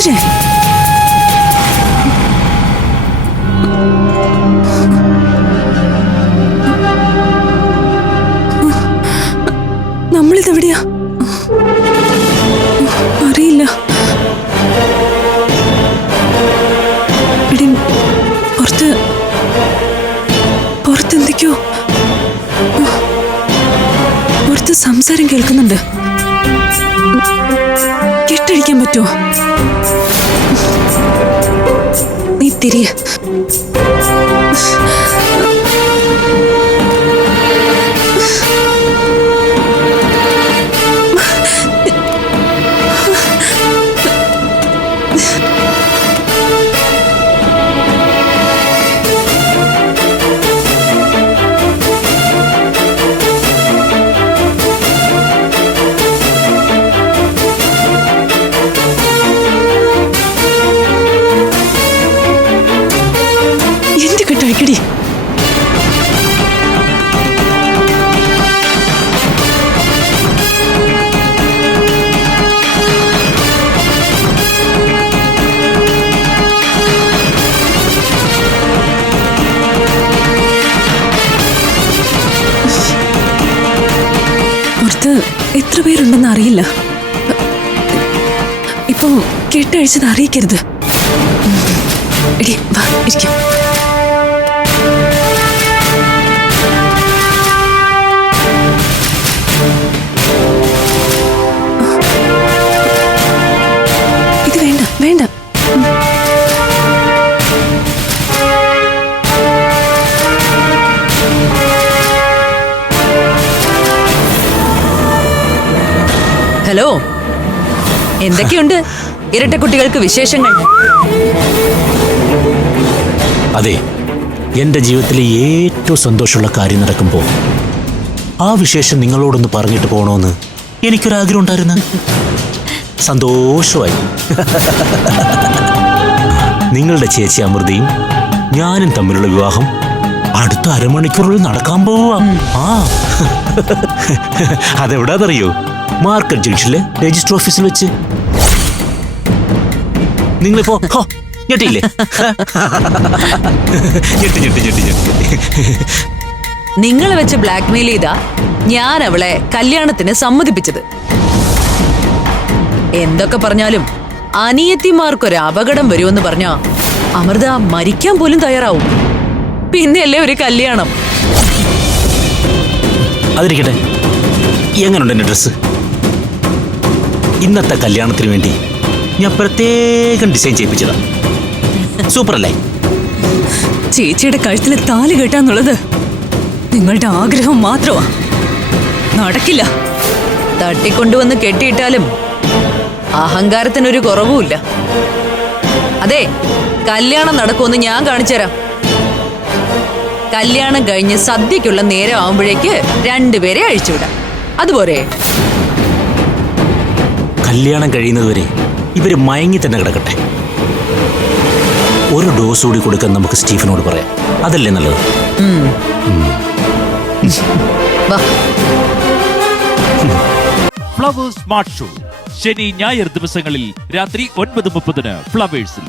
രാത്രി നമ്മളിതെവിടെയാ? അറിയില്ല. പുറത്ത് പുറത്തെന്തൊക്കെയോ പുറത്ത് സംസാരം കേൾക്കുന്നുണ്ട്. ಬಿಟ್ಟು ನೀವು ತಿರಿ എത്ര പേരുണ്ടെന്ന് അറിയില്ല. ഇപ്പൊ കെട്ടഴിച്ചത് അറിയിക്കരുത്. എടി വാ വേണ്ട വേണ്ട. ഹലോ. എന്തൊക്കെയുണ്ട്? ഇരട്ട കുട്ടികൾക്ക് വിശേഷങ്ങൾ? അതെ എന്റെ ജീവിതത്തിലെ ഏറ്റവും സന്തോഷമുള്ള കാര്യം നടക്കുമ്പോൾ ആ വിശേഷം നിങ്ങളോടൊന്ന് പറഞ്ഞിട്ട് പോകണമെന്ന് എനിക്കൊരാഗ്രഹം ഉണ്ടായിരുന്നു സന്തോഷമായി. നിങ്ങളുടെ ചേച്ചി അമൃതയും ഞാനും തമ്മിലുള്ള വിവാഹം അടുത്ത അരമണിക്കൂറിൽ നടക്കാൻ പോവാ. ആ. അതെവിടാന്നറിയോ? മാർക്കറ്റ് ജംഗ്ഷനിലെ രജിസ്റ്റർ ഓഫീസിൽ വെച്ച്. നിങ്ങളിപ്പോ ഹോ, ഞെട്ടിയില്ലേ? ഞെട്ടി ഞെട്ടി ഞെട്ടി ഞെട്ടി. നിങ്ങളെ വെച്ച് ബ്ലാക്ക്മെയിൽ ചെയ്താ ഞാൻ അവളെ കല്യാണത്തിന് സമ്മതിപ്പിച്ചത്. എന്തൊക്കെ പറഞ്ഞാലും അനിയത്തിമാർക്കൊരു അപകടം വരുമെന്ന് പറഞ്ഞാ അമൃത മരിക്കാൻ പോലും തയ്യാറാവും. പിന്നെയല്ലേ ഒരു കല്യാണം. അതിരിക്കട്ടെ. എങ്ങനെയുണ്ട് എന്റെ ഡ്രസ്സ്? ഇന്നത്തെ കല്യാണത്തിന് വേണ്ടി ഞാൻ പ്രത്യേകം ഡിസൈൻ ചെയ്യിപ്പിച്ചതാ. സൂപ്പർ അല്ലേ ചേച്ചിയുടെ കഴുത്തിൽ താലി കെട്ടാന്നുള്ളത് നിങ്ങളുടെ ആഗ്രഹം മാത്രമാ. നടക്കില്ല. തട്ടിക്കൊണ്ടുവന്ന് കെട്ടിയിട്ടാലും അഹങ്കാരത്തിനൊരു കുറവുമില്ല. അതെ കല്യാണം നടക്കുമെന്ന് ഞാൻ കാണിച്ചുതരാം. കല്യാണം കഴിഞ്ഞ് സദ്യക്കുള്ള നേരം ആവുമ്പോഴേക്ക് രണ്ടുപേരെ അഴിച്ചുവിടാം. അതുപോരെ കല്യാണം കഴിയുന്നതുവരെ ഇവർ മയങ്ങി തന്നെ കിടക്കട്ടെ. ഒരു ഡോസ് കൂടി കൊടുക്കാൻ നമുക്ക് സ്റ്റീഫനോട് പറയാം. അതല്ലേ നല്ലത്? വാ. Flowers Smart Show. ശനി ഞായർ ദിവസങ്ങളിൽ രാത്രി ഒൻപത് മുപ്പതിന് ഫ്ലവേഴ്സിൽ.